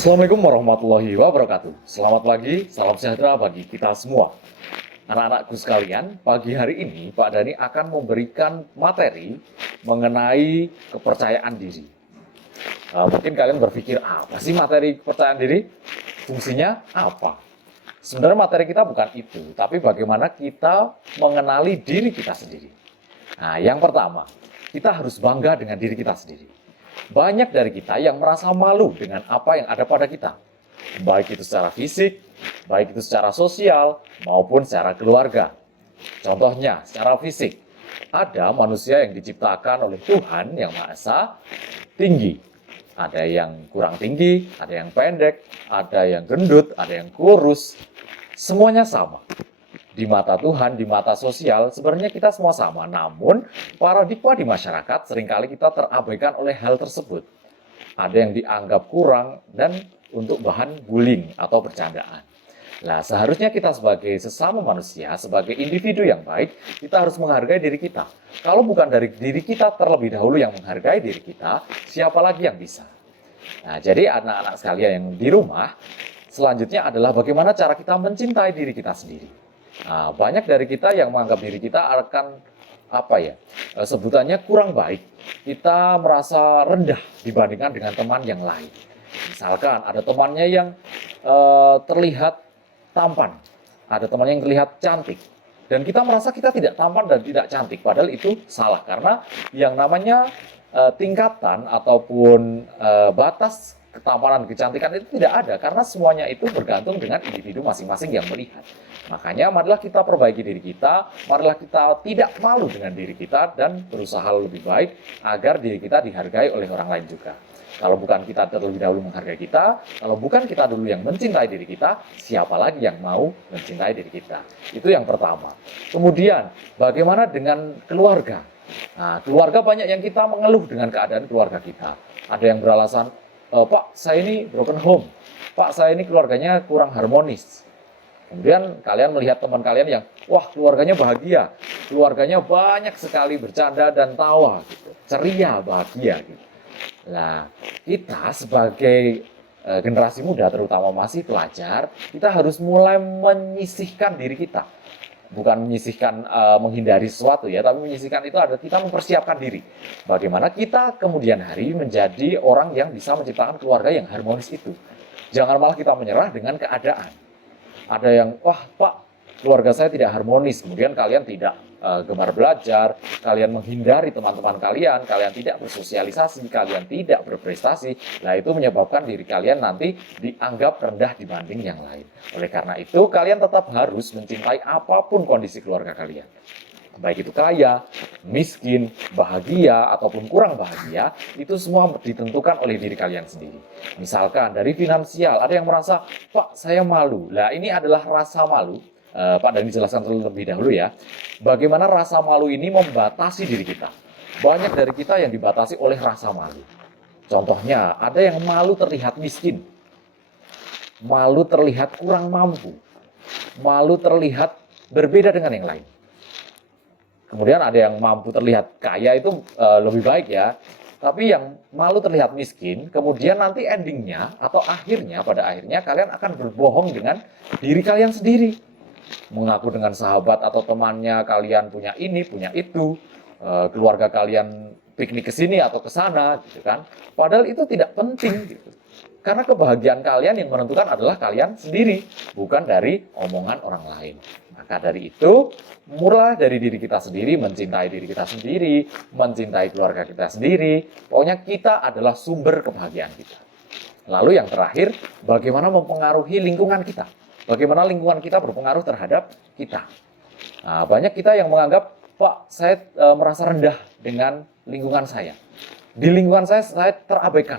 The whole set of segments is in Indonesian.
Assalamualaikum warahmatullahi wabarakatuh. Selamat pagi, salam sejahtera bagi kita semua. Anak-anakku sekalian, pagi hari ini Pak Dani akan memberikan materi mengenai kepercayaan diri. Mungkin kalian berpikir, apa sih materi kepercayaan diri? Fungsinya apa? Sebenarnya materi kita bukan itu, tapi bagaimana kita mengenali diri kita sendiri. Nah, yang pertama, kita harus bangga dengan diri kita sendiri. Banyak dari kita yang merasa malu dengan apa yang ada pada kita. Baik itu secara fisik, baik itu secara sosial, maupun secara keluarga. Contohnya, secara fisik, ada manusia yang diciptakan oleh Tuhan yang Maha Esa tinggi. Ada yang kurang tinggi, ada yang pendek, ada yang gendut, ada yang kurus. Semuanya sama. Di mata Tuhan, di mata sosial, sebenarnya kita semua sama. Namun, paradigma di masyarakat seringkali kita terabaikan oleh hal tersebut. Ada yang dianggap kurang dan untuk bahan bullying atau bercandaan. Nah, seharusnya kita sebagai sesama manusia, sebagai individu yang baik, kita harus menghargai diri kita. Kalau bukan dari diri kita terlebih dahulu yang menghargai diri kita, siapa lagi yang bisa? Nah, jadi anak-anak sekalian yang di rumah, selanjutnya adalah bagaimana cara kita mencintai diri kita sendiri. Nah, banyak dari kita yang menganggap diri kita akan sebutannya kurang baik. Kita merasa rendah dibandingkan dengan teman yang lain. Misalkan ada temannya yang terlihat tampan, ada temannya yang terlihat cantik, dan kita merasa kita tidak tampan dan tidak cantik. Padahal itu salah, karena yang namanya tingkatan ataupun batas ketampanan, kecantikan itu tidak ada, karena semuanya itu bergantung dengan individu masing-masing yang melihat. Makanya marilah kita perbaiki diri kita, marilah kita tidak malu dengan diri kita dan berusaha lebih baik agar diri kita dihargai oleh orang lain juga. Kalau bukan kita terlebih dahulu menghargai kita, kalau bukan kita dulu yang mencintai diri kita, siapa lagi yang mau mencintai diri kita? Itu yang pertama. Kemudian, bagaimana dengan keluarga? Nah, keluarga banyak yang kita mengeluh dengan keadaan keluarga kita. Ada yang beralasan, Pak, saya ini broken home. Pak, saya ini keluarganya kurang harmonis. Kemudian kalian melihat teman kalian yang, wah, keluarganya bahagia. Keluarganya banyak sekali bercanda dan tawa, gitu. Ceria, bahagia, gitu. Nah, kita sebagai generasi muda, terutama masih pelajar, kita harus mulai menyisihkan diri kita. Bukan menyisihkan menghindari sesuatu ya, tapi menyisihkan itu adalah kita mempersiapkan diri. Bagaimana kita kemudian hari menjadi orang yang bisa menciptakan keluarga yang harmonis itu. Jangan malah kita menyerah dengan keadaan. Ada yang, wah Pak, keluarga saya tidak harmonis. Kemudian kalian tidak gemar belajar, kalian menghindari teman-teman kalian, kalian tidak bersosialisasi, kalian tidak berprestasi. Nah, itu menyebabkan diri kalian nanti dianggap rendah dibanding yang lain. Oleh karena itu, kalian tetap harus mencintai apapun kondisi keluarga kalian. Baik itu kaya, miskin, bahagia, ataupun kurang bahagia, itu semua ditentukan oleh diri kalian sendiri. Misalkan dari finansial, ada yang merasa, Pak, saya malu. Nah, ini adalah rasa malu. Pak Dhani jelaskan terlebih dahulu ya. Bagaimana rasa malu ini membatasi diri kita. Banyak dari kita yang dibatasi oleh rasa malu. Contohnya, ada yang malu terlihat miskin, malu terlihat kurang mampu, malu terlihat berbeda dengan yang lain. Kemudian ada yang mampu terlihat kaya, itu lebih baik ya. Tapi yang malu terlihat miskin, kemudian nanti endingnya atau akhirnya, pada akhirnya kalian akan berbohong dengan diri kalian sendiri. Mengaku dengan sahabat atau temannya kalian punya ini, punya itu. Keluarga kalian piknik ke sini atau ke sana, gitu kan. Padahal itu tidak penting, gitu. Karena kebahagiaan kalian yang menentukan adalah kalian sendiri, bukan dari omongan orang lain. Maka dari itu, mulai dari diri kita sendiri, mencintai diri kita sendiri, mencintai keluarga kita sendiri. Pokoknya kita adalah sumber kebahagiaan kita. Lalu yang terakhir, bagaimana mempengaruhi lingkungan kita. Bagaimana lingkungan kita berpengaruh terhadap kita. Nah, banyak kita yang menganggap, Pak, saya merasa rendah dengan lingkungan saya. Di lingkungan saya terabaikan.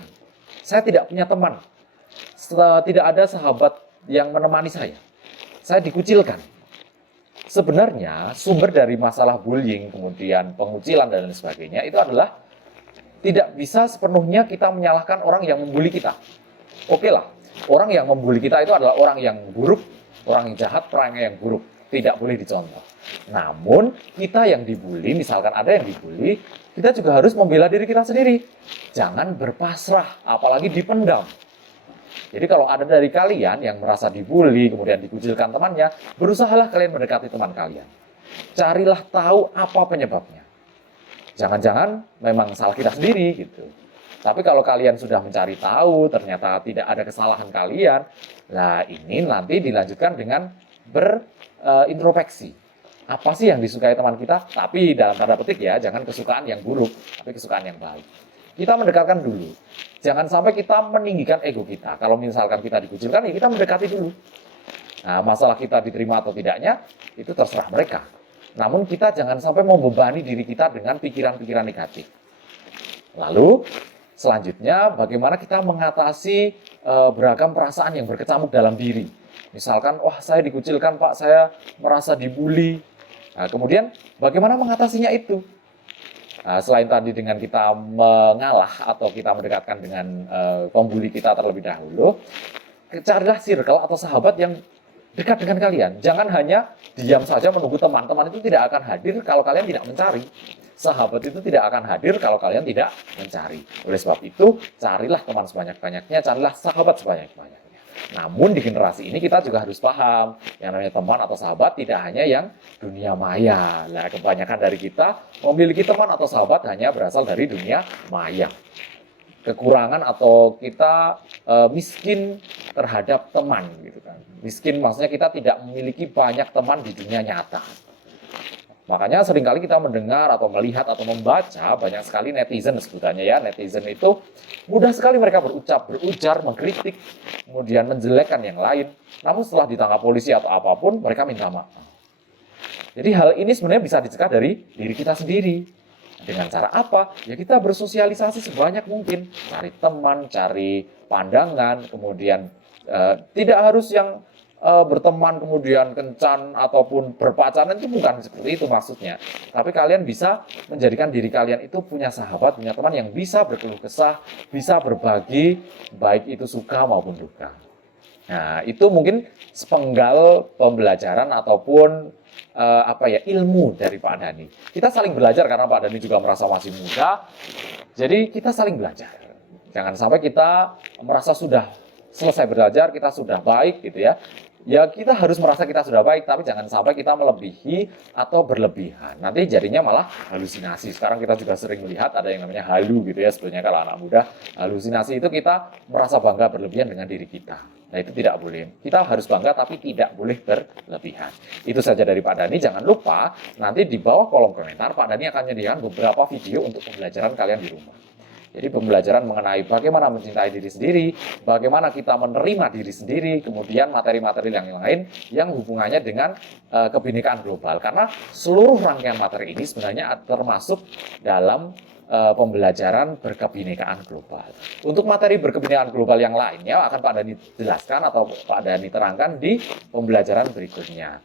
Saya tidak punya teman. Tidak ada sahabat yang menemani saya. Saya dikucilkan. Sebenarnya sumber dari masalah bullying, kemudian pengucilan dan lain sebagainya, itu adalah tidak bisa sepenuhnya kita menyalahkan orang yang membuli kita. Oke lah, orang yang membuli kita itu adalah orang yang buruk, orang yang jahat, orang yang buruk. Tidak boleh dicontoh. Namun, kita yang dibully, misalkan ada yang dibully, kita juga harus membela diri kita sendiri. Jangan berpasrah, apalagi dipendam. Jadi kalau ada dari kalian yang merasa dibully, kemudian dikucilkan temannya, berusahalah kalian mendekati teman kalian. Carilah tahu apa penyebabnya. Jangan-jangan memang salah kita sendiri gitu. Tapi kalau kalian sudah mencari tahu, ternyata tidak ada kesalahan kalian, nah ini nanti dilanjutkan dengan berintrospeksi. Apa sih yang disukai teman kita? Tapi dalam tanda petik ya, jangan kesukaan yang buruk, tapi kesukaan yang baik. Kita mendekatkan dulu. Jangan sampai kita meninggikan ego kita. Kalau misalkan kita dikucilkan, ya kita mendekati dulu. Nah, masalah kita diterima atau tidaknya, itu terserah mereka. Namun kita jangan sampai membebani diri kita dengan pikiran-pikiran negatif. Lalu, selanjutnya bagaimana kita mengatasi beragam perasaan yang berkecamuk dalam diri. Misalkan, wah saya dikucilkan Pak, saya merasa dibully. Nah, kemudian bagaimana mengatasinya itu? Nah, selain tadi dengan kita mengalah atau kita mendekatkan dengan pembuli kita terlebih dahulu, carilah circle atau sahabat yang dekat dengan kalian. Jangan hanya diam saja menunggu teman-teman itu tidak akan hadir kalau kalian tidak mencari. Sahabat itu tidak akan hadir kalau kalian tidak mencari. Oleh sebab itu, carilah teman sebanyak-banyaknya, carilah sahabat sebanyak-banyaknya. Namun di generasi ini kita juga harus paham, yang namanya teman atau sahabat tidak hanya yang dunia maya. Nah, kebanyakan dari kita memiliki teman atau sahabat hanya berasal dari dunia maya. Kekurangan atau kita miskin terhadap teman gitu kan. Miskin maksudnya kita tidak memiliki banyak teman di dunia nyata. Makanya seringkali kita mendengar atau melihat atau membaca banyak sekali netizen sebutannya ya. Netizen itu mudah sekali mereka berujar, mengkritik, kemudian menjelekkan yang lain. Namun setelah ditangkap polisi atau apapun, mereka minta maaf. Jadi hal ini sebenarnya bisa dicegah dari diri kita sendiri. Dengan cara apa? Ya kita bersosialisasi sebanyak mungkin. Cari teman, cari pandangan, kemudian tidak harus yang berteman kemudian kencan ataupun berpacaran, itu bukan seperti itu maksudnya. Tapi kalian bisa menjadikan diri kalian itu punya sahabat, punya teman yang bisa berkeluh kesah, bisa berbagi, baik itu suka maupun duka. Nah, itu mungkin sepenggal pembelajaran ataupun ilmu dari Pak Dhani. Kita saling belajar karena Pak Dhani juga merasa masih muda. Jadi kita saling belajar. Jangan sampai kita merasa sudah selesai belajar, kita sudah baik gitu ya. Ya kita harus merasa kita sudah baik, tapi jangan sampai kita melebihi atau berlebihan. Nanti jadinya malah halusinasi. Sekarang kita juga sering melihat ada yang namanya halu gitu ya, sebenarnya kalau anak muda. Halusinasi itu kita merasa bangga berlebihan dengan diri kita. Nah itu tidak boleh. Kita harus bangga tapi tidak boleh berlebihan. Itu saja dari Pak Dhani. Jangan lupa nanti di bawah kolom komentar Pak Dhani akan menyediakan beberapa video untuk pembelajaran kalian di rumah. Jadi pembelajaran mengenai bagaimana mencintai diri sendiri, bagaimana kita menerima diri sendiri, kemudian materi-materi yang lain yang hubungannya dengan kebinekaan global. Karena seluruh rangkaian materi ini sebenarnya termasuk dalam pembelajaran berkebinekaan global. Untuk materi berkebinekaan global yang lainnya akan Pak Dhani jelaskan atau Pak Dhani terangkan di pembelajaran berikutnya.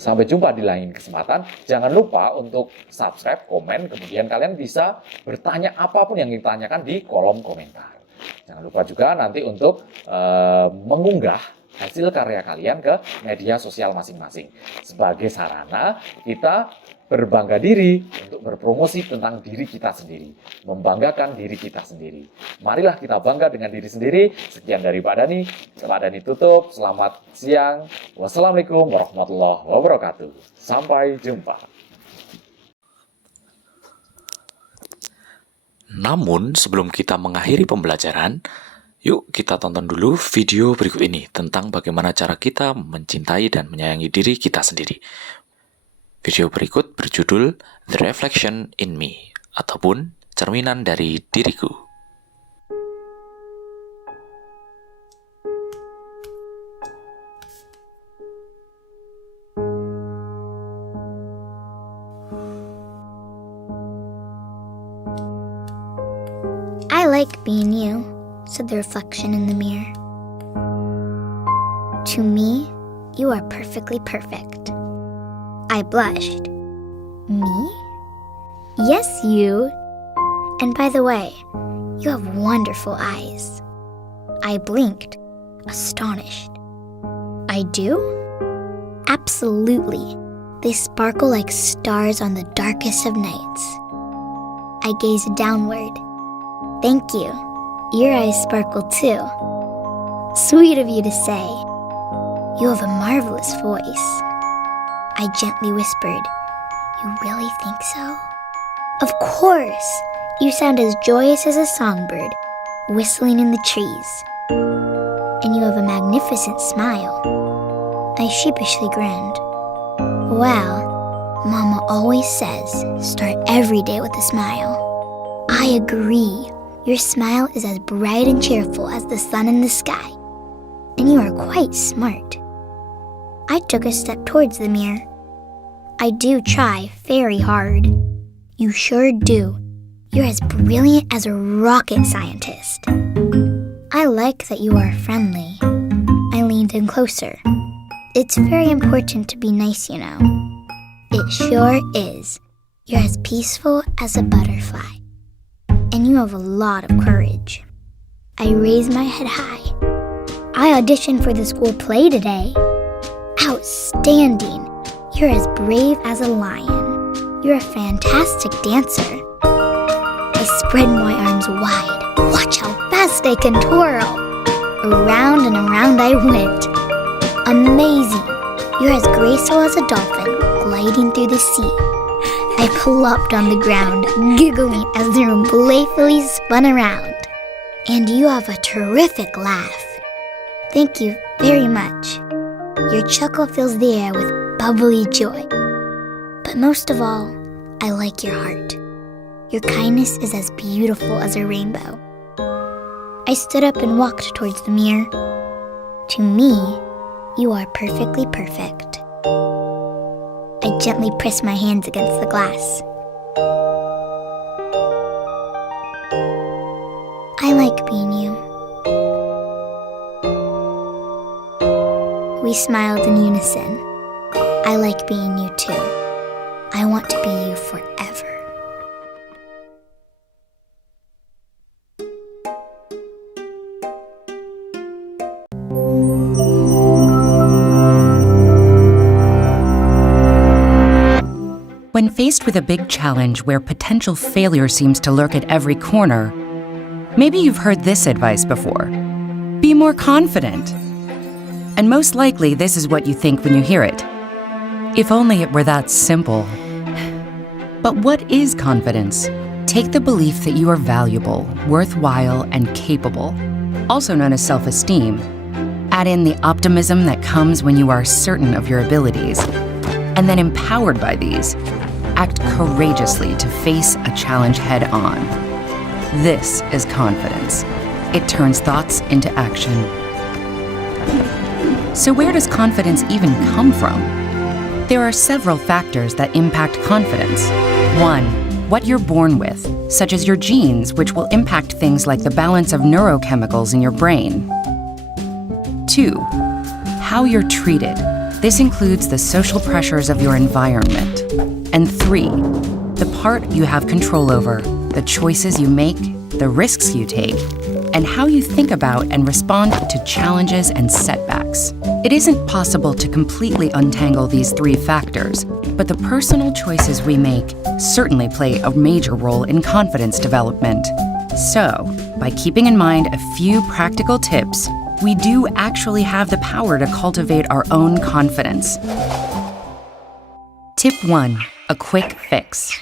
Sampai jumpa di lain kesempatan. Jangan lupa untuk subscribe, komen, kemudian kalian bisa bertanya apapun yang ditanyakan di kolom komentar. Jangan lupa juga nanti untuk mengunggah hasil karya kalian ke media sosial masing-masing. Sebagai sarana kita berbangga diri untuk berpromosi tentang diri kita sendiri. Membanggakan diri kita sendiri. Marilah kita bangga dengan diri sendiri. Sekian dari Pak Dhani. Pak Dhani tutup. Selamat siang. Wassalamualaikum warahmatullahi wabarakatuh. Sampai jumpa. Namun sebelum kita mengakhiri pembelajaran, yuk kita tonton dulu video berikut ini tentang bagaimana cara kita mencintai dan menyayangi diri kita sendiri. Video berikut berjudul The Reflection in Me, ataupun cerminan dari diriku. I like being you, said the reflection in the mirror. To me, you are perfectly perfect. I blushed. Me? Yes, you. And by the way, you have wonderful eyes. I blinked, astonished. I do? Absolutely. They sparkle like stars on the darkest of nights. I gazed downward. Thank you. Your eyes sparkle too. Sweet of you to say. You have a marvelous voice. I gently whispered, You really think so? Of course! You sound as joyous as a songbird, whistling in the trees. And you have a magnificent smile. I sheepishly grinned. Well, Mama always says, start every day with a smile. I agree. Your smile is as bright and cheerful as the sun in the sky. And you are quite smart. I took a step towards the mirror. I do try very hard. You sure do. You're as brilliant as a rocket scientist. I like that you are friendly. I leaned in closer. It's very important to be nice, you know. It sure is. You're as peaceful as a butterfly. And you have a lot of courage. I raised my head high. I auditioned for the school play today. Outstanding. You're as brave as a lion. You're a fantastic dancer. I spread my arms wide. Watch how fast I can twirl. Around and around I went. Amazing. You're as graceful as a dolphin gliding through the sea. I plopped on the ground, giggling as the room playfully spun around. And you have a terrific laugh. Thank you very much. Your chuckle fills the air with bubbly joy. But most of all, I like your heart. Your kindness is as beautiful as a rainbow. I stood up and walked towards the mirror. To me, you are perfectly perfect. I gently pressed my hands against the glass. I like being you. We smiled in unison. I like being you too. I want to be you forever. When faced with a big challenge where potential failure seems to lurk at every corner, maybe you've heard this advice before. Be more confident. And most likely, this is what you think when you hear it. If only it were that simple. But what is confidence? Take the belief that you are valuable, worthwhile, and capable, also known as self-esteem. Add in the optimism that comes when you are certain of your abilities. And then empowered by these, act courageously to face a challenge head-on. This is confidence. It turns thoughts into action. So where does confidence even come from? There are several factors that impact confidence. 1. What you're born with, such as your genes, which will impact things like the balance of neurochemicals in your brain. 2. How you're treated. This includes the social pressures of your environment. And 3, the part you have control over, the choices you make, the risks you take, and how you think about and respond to challenges and setbacks. It isn't possible to completely untangle these 3 factors, but the personal choices we make certainly play a major role in confidence development. So, by keeping in mind a few practical tips, we do actually have the power to cultivate our own confidence. Tip 1. A quick fix.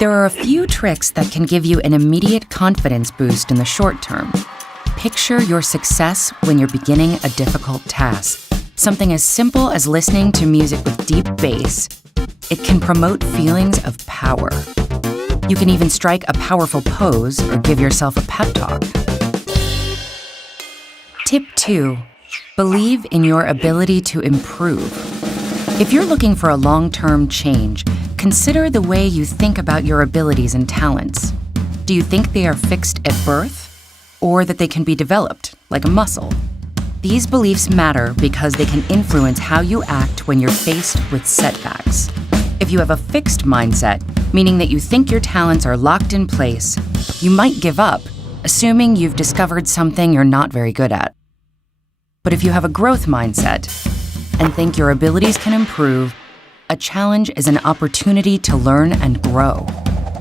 There are a few tricks that can give you an immediate confidence boost in the short term. Picture your success when you're beginning a difficult task. Something as simple as listening to music with deep bass. It can promote feelings of power. You can even strike a powerful pose or give yourself a pep talk. Tip 2. Believe in your ability to improve. If you're looking for a long-term change, consider the way you think about your abilities and talents. Do you think they are fixed at birth, or that they can be developed, like a muscle? These beliefs matter because they can influence how you act when you're faced with setbacks. If you have a fixed mindset, meaning that you think your talents are locked in place, you might give up, assuming you've discovered something you're not very good at. But if you have a growth mindset and think your abilities can improve, a challenge is an opportunity to learn and grow.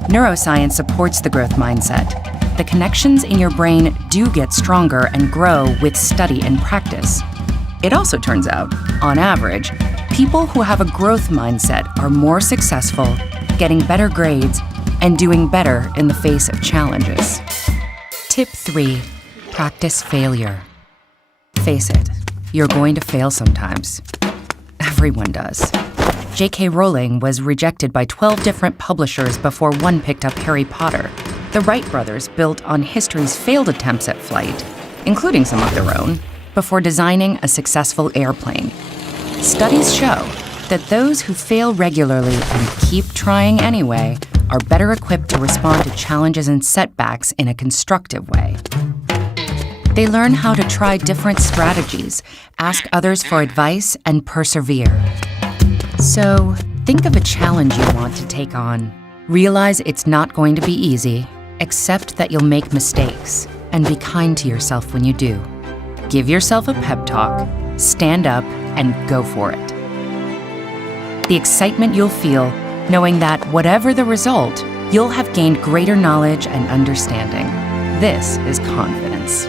Neuroscience supports the growth mindset. the connections in your brain do get stronger and grow with study and practice. It also turns out, on average, people who have a growth mindset are more successful, getting better grades, and doing better in the face of challenges. Tip 3. Practice failure. Face it, you're going to fail sometimes. Everyone does. J.K. Rowling was rejected by 12 different publishers before one picked up Harry Potter. The Wright brothers built on history's failed attempts at flight, including some of their own, before designing a successful airplane. Studies show that those who fail regularly and keep trying anyway are better equipped to respond to challenges and setbacks in a constructive way. They learn how to try different strategies, ask others for advice, and persevere. So, think of a challenge you want to take on. Realize it's not going to be easy. Accept that you'll make mistakes, and be kind to yourself when you do. Give yourself a pep talk, stand up, and go for it. The excitement you'll feel knowing that whatever the result, you'll have gained greater knowledge and understanding. This is confidence.